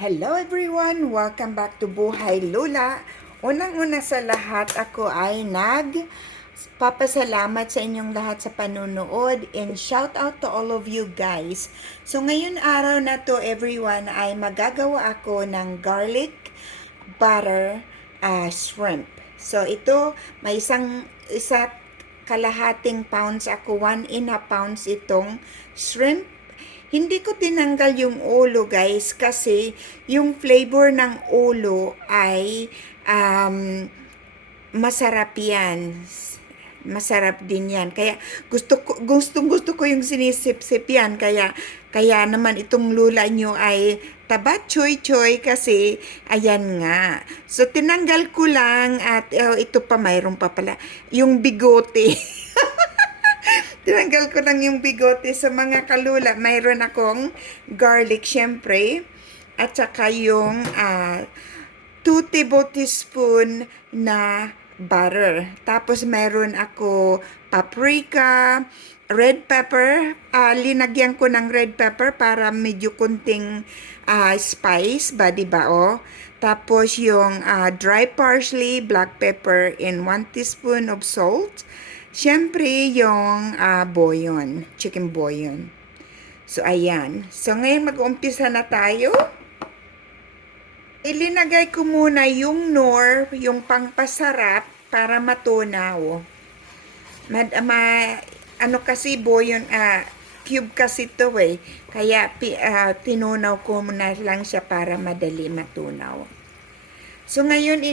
Hello everyone! Welcome back to Buhay Lula. Unang-una sa lahat, ako ay papasalamat sa inyong lahat sa panunood and shout out to all of you guys. So ngayon araw na to everyone ay magagawa ako ng garlic butter shrimp. So ito may isa kalahating pounds ako, 1.5 pounds itong shrimp. Hindi ko tinanggal yung ulo guys kasi yung flavor ng ulo ay masarap yan. Masarap din yan. Kaya gusto ko yung sinisip-sip yan. Kaya naman itong lula nyo ay taba choy-choy kasi ayan nga. So tinanggal ko lang at ito pa mayroon pa pala yung bigote. Tinanggal ko lang yung bigote sa mga kalula. Mayroon akong garlic syempre. At saka yung 2 tablespoon na butter. Tapos mayroon ako paprika, red pepper. Linagyan ko ng red pepper para medyo kunting spice ba, diba oh? Tapos yung dry parsley, black pepper, and 1 teaspoon of salt. Siyempre, yung bouillon, chicken bouillon. So, ayan. So, ngayon mag-umpisa na tayo. Ilinagay ko muna yung nor, yung pangpasarap, para matunaw. Ano kasi bouillon, cube kasi to eh. Kaya, tinunaw ko muna lang siya para madali matunaw. So, ngayon,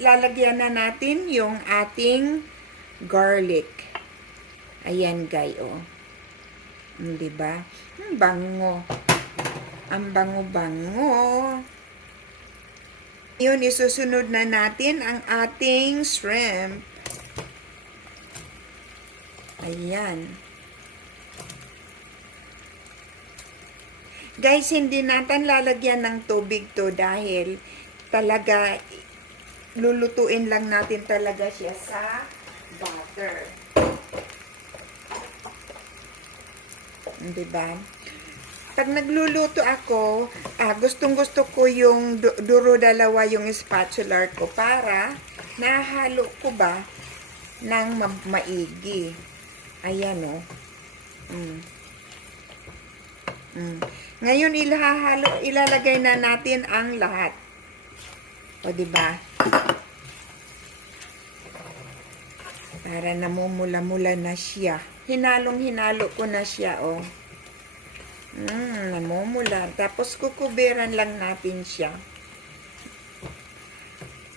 lalagyan na natin yung ating garlic. Ayan, guys, oh. Diba? Ang bango. Ang bango-bango. Yun, isusunod na natin ang ating shrimp. Ayan. Guys, hindi natin lalagyan ng tubig to dahil talaga lulutuin lang natin talaga siya sa butter. Diba? Pag nagluluto ako, gustong-gusto ko yung duro-dalawa yung spatula ko para nahalo ko ba ng maigi. Ayan o. Ngayon ilalagay na natin ang lahat. O diba? Para namumula-mula na siya. Hinalong-hinalo ko na siya, oh. Namumula. Tapos kukuberan lang natin siya.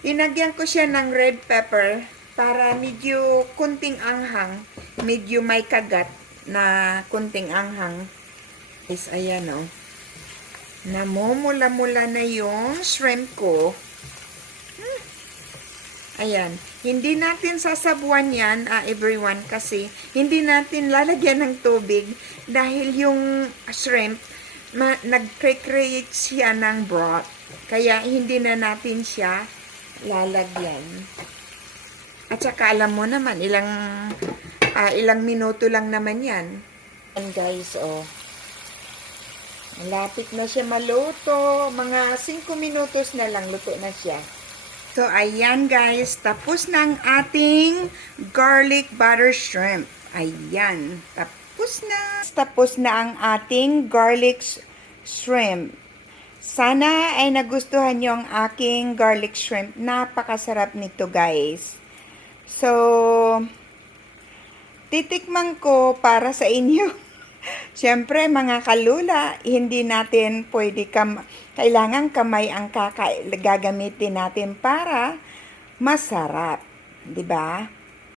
Inagyan ko siya ng red pepper para medyo kunting anghang. Medyo may kagat na kunting anghang. Is ayan, oh. Namumula-mula na yung shrimp ko. Ayan. Hindi natin sasabuan yan, everyone, kasi hindi natin lalagyan ng tubig dahil yung shrimp, nag-create siya ng broth. Kaya hindi na natin siya lalagyan. At saka alam mo naman, ilang minuto lang naman yan. And guys, oh. Malapit na siya maluto. Mga 5 minutos na lang, luto na siya. So, ayan guys, tapos na ang ating garlic butter shrimp. Ayan, tapos na. Tapos na ang ating garlic shrimp. Sana ay nagustuhan nyo ang aking garlic shrimp. Napakasarap nito guys. So, titikman ko para sa inyo. Siyempre, mga kalula, hindi natin pwede kailangan kamay ang gagamitin natin para masarap. 'Di ba?